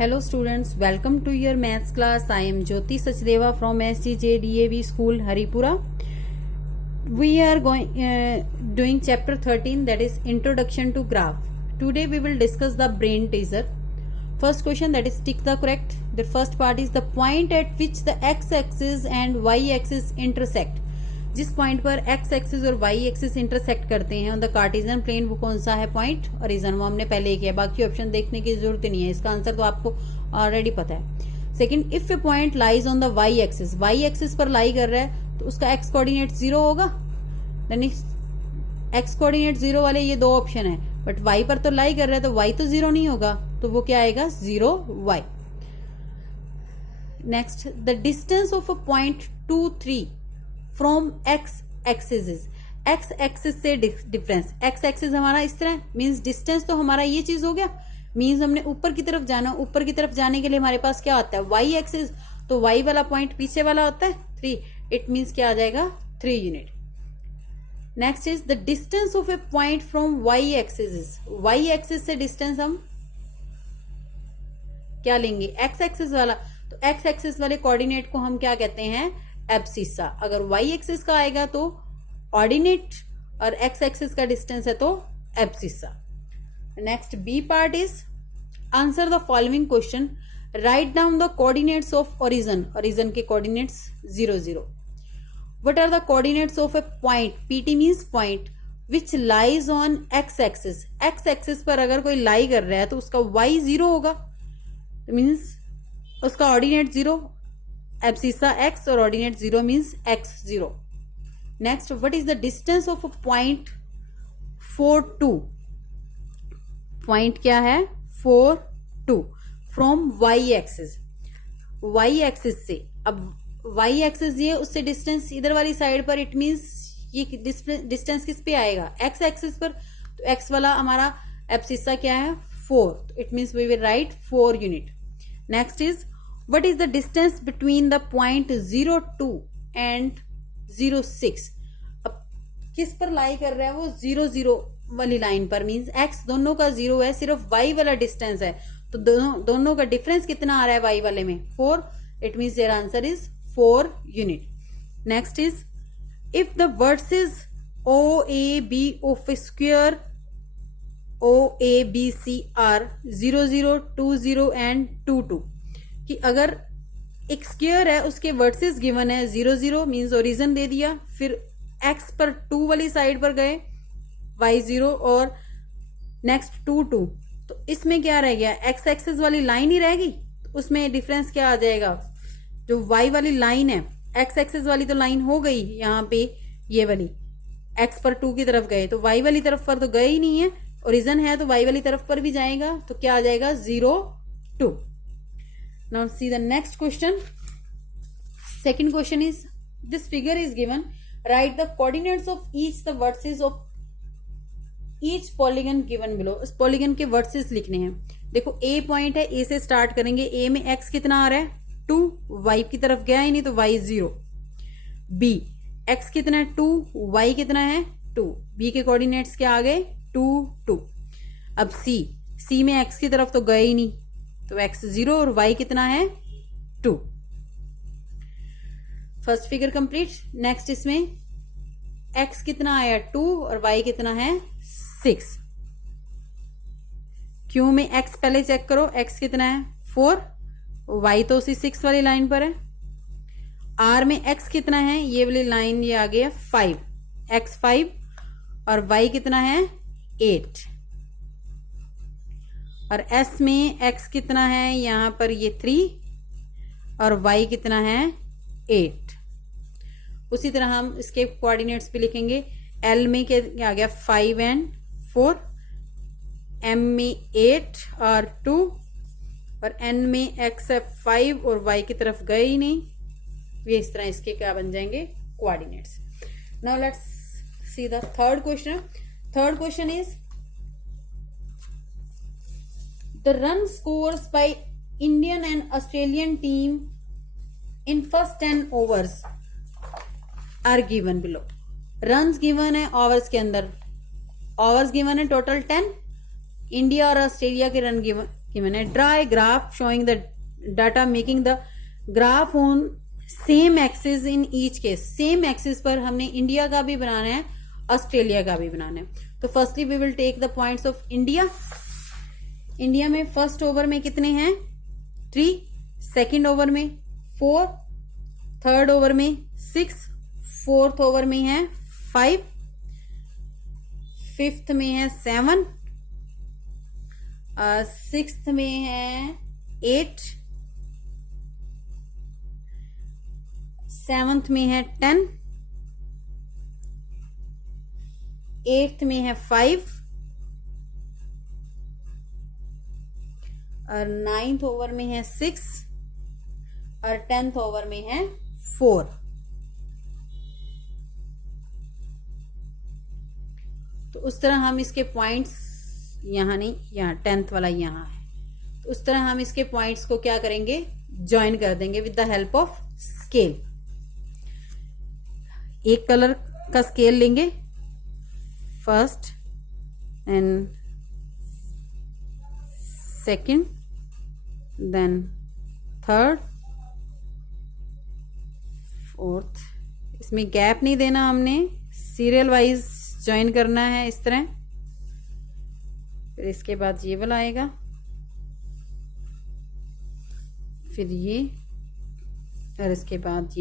Hello students, welcome to your maths class. I am Jyoti Sachdeva from SCJDAV School, Haripura. We are doing chapter 13, that is Introduction to Graph. Today we will discuss the brain teaser. First question, that is tick the correct. The first part is the point at which the x-axis and y-axis intersect. जिस point पर x axis और Y axis intersect करते हैं on the Cartesian plane, वो कौन सा है point? Origin, वो हमने पहले ही किया, बाकी ऑप्शन देखने की जरूरत नहीं है, इसका आंसर तो आपको ऑलरेडी पता है. Second, if a point lies on the y axis पर लाई कर रहा है तो उसका एक्स कोऑर्डिनेट 0 होगा. यानी एक्स कोऑर्डिनेट 0 वाले ये दो ऑप्शन है, बट वाई पर तो लाई कर रहा है तो वाई तो 0 नहीं होगा, तो वो क्या आएगा? 0 y. Next, the distance of a point 2, 3 from x axis. X axis से डिफरेंस, एक्स एक्सिस हमारा इस तरह, मीन्स डिस्टेंस तो हमारा ये चीज हो गया, मीन्स हमने ऊपर की तरफ जाना. ऊपर की तरफ जाने के लिए हमारे पास क्या होता है? Y axis. तो वाई वाला पॉइंट पीछे वाला होता है 3, इट मीन्स क्या आ जाएगा? 3 unit. Next is the distance of a point from y axis. Y axis से डिस्टेंस हम क्या लेंगे? एक्स एक्सिस वाला. तो एक्स एक्सिस वाले कोऑर्डिनेट को हम क्या कहते हैं? एब्सिसा. अगर वाई एक्सिस का आएगा तो ऑर्डिनेट और एक्स एक्सिस का डिस्टेंस है तो abscissa. Next b part is answer the following question. Write down the coordinates of origin. Origin के coordinates 0, 0. What are the coordinates of a point? PT means point which lies on x axis. X axis पर अगर कोई लाई कर रहा है तो उसका Y 0 होगा, मीन्स उसका ऑर्डिनेट 0, एब्सिसा x, और ordinate 0 means x 0. Next, what is the distance of a point 4, 2. Point क्या है? 4, 2 from y axis. y axis से, अब y एक्सिस ये, उससे डिस्टेंस इधर वाली साइड पर, इट मीन्स ये डिस्टेंस किस पे आएगा? x एक्सिस पर. तो x वाला हमारा एब्सिसा क्या है? 4. It means we will write 4 unit. Next is what is the distance between the point 0, 2 and 0, 6. अब किस पर लाई कर रहा है वो? 0, 0 वाली लाइन पर, मीन्स x दोनों का 0 है, सिर्फ y वाला डिस्टेंस है, तो दोनों का डिफरेंस कितना आ रहा है y वाले में? 4. It means their answer is 4 unit. Next is if the vertices OAB of a square OABC are 0, 0, 2, 0 and 2, 2. कि अगर एक स्क्वायर है, उसके वर्सेस गिवन है 0, 0 मीन्स ओरिजिन दे दिया, फिर x पर 2 वाली साइड पर गए, y 0, और नेक्स्ट 2, 2. तो इसमें क्या रह गया? x एक्सिस वाली लाइन ही रहेगी, तो उसमें डिफरेंस क्या आ जाएगा? जो y वाली लाइन है, x एक्सिस वाली तो लाइन हो गई यहाँ पे, ये वाली x पर 2 की तरफ गए, तो y वाली तरफ पर तो गए ही नहीं है, ओरिजिन है तो y वाली तरफ पर भी जाएगा, तो क्या आ जाएगा? 0, 2. Now see the next question. Second question is, this figure is given. Write the coordinates of each the vertices of each polygon given below. इस polygon के vertices लिखने हैं. देखो A पॉइंट है, A से स्टार्ट करेंगे. A में x कितना आ रहा है? 2. y की तरफ गया ही नहीं तो y 0. B x कितना है? 2. y कितना है? 2. B के कोऑर्डिनेट्स क्या आ गए? 2, 2. अब C में x की तरफ तो गए ही नहीं, तो x 0 और y कितना है? 2. First figure complete. नेक्स्ट इसमें x कितना आया? 2 और y कितना है? 6. Q में x पहले चेक करो, x कितना है? 4. y तो उसी 6 वाली लाइन पर है. R में x कितना है? ये वाली लाइन ये आ गया 5, x 5, और y कितना है? 8. और S में x कितना है? यहाँ पर ये 3, और y कितना है? 8. उसी तरह हम इसके कोऑर्डिनेट्स भी लिखेंगे. L में क्या आ गया? 5 एंड 4. M में 8 और 2, और N में x है 5 और y की तरफ गए ही नहीं. ये इस तरह इसके क्या बन जाएंगे? Coordinates. Now let's see the third question. Third question is the run scores by Indian and Australian team in first 10 overs are given below. runs given है overs के अंदर, overs given है टोटल 10, इंडिया और Australia के run given given है. Draw a graph showing the data making the graph on same axis in each case. Same axis पर हमने India का भी बनाना है, ऑस्ट्रेलिया का भी बनाना है. तो firstly we will take the points of India. India में फर्स्ट ओवर में कितने हैं? 3, सेकेंड ओवर में 4, थर्ड ओवर में 6, फोर्थ ओवर में है 5, फिफ्थ में है 7, सिक्स्थ में है 8, सेवंथ में है 10, एट्थ में है 5 और नाइन्थ ओवर में है 6 और 10th ओवर में है 4. तो उस तरह हम इसके पॉइंट्स, यहां नहीं, यहां 10th वाला यहां है, तो उस तरह हम इसके पॉइंट्स को क्या करेंगे? ज्वाइन कर देंगे with the help of scale. एक कलर का स्केल लेंगे, first and second, then third, fourth. इसमें गैप नहीं देना, हमने सीरियल वाइज ज्वाइन करना है इस तरह. फिर इसके बाद ये वाला आएगा, फिर ये, और इसके बाद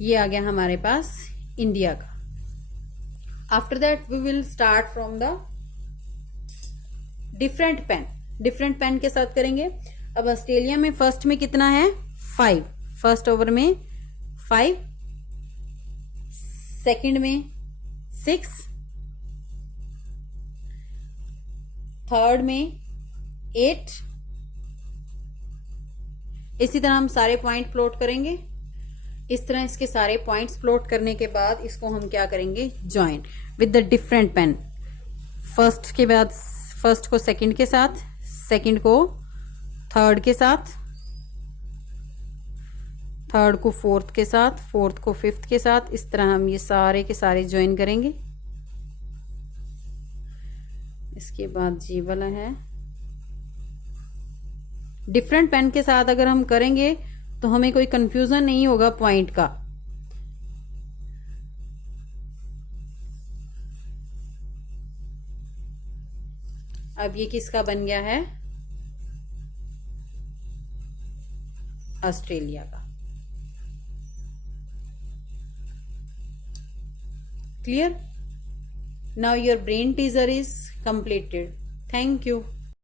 ये आ गया हमारे पास इंडिया का. After that we will start from the different pen. Different pen के साथ करेंगे. अब ऑस्ट्रेलिया में फर्स्ट में कितना है? 5, फर्स्ट ओवर में 5, सेकंड में 6, थर्ड में 8. इसी तरह हम सारे पॉइंट प्लॉट करेंगे. इस तरह इसके सारे पॉइंट्स प्लॉट करने के बाद इसको हम क्या करेंगे? Join with the different pen. First के बाद फर्स्ट को सेकंड के साथ, सेकंड को थर्ड के साथ, थर्ड को फोर्थ के साथ, फोर्थ को फिफ्थ के साथ. इस तरह हम ये सारे के सारे ज्वाइन करेंगे. इसके बाद जी वाला है. डिफरेंट पेन के साथ अगर हम करेंगे तो हमें कोई कंफ्यूजन नहीं होगा पॉइंट का. अब ये किसका बन गया है? ऑस्ट्रेलिया का. Clear? Now your brain teaser is completed. Thank you.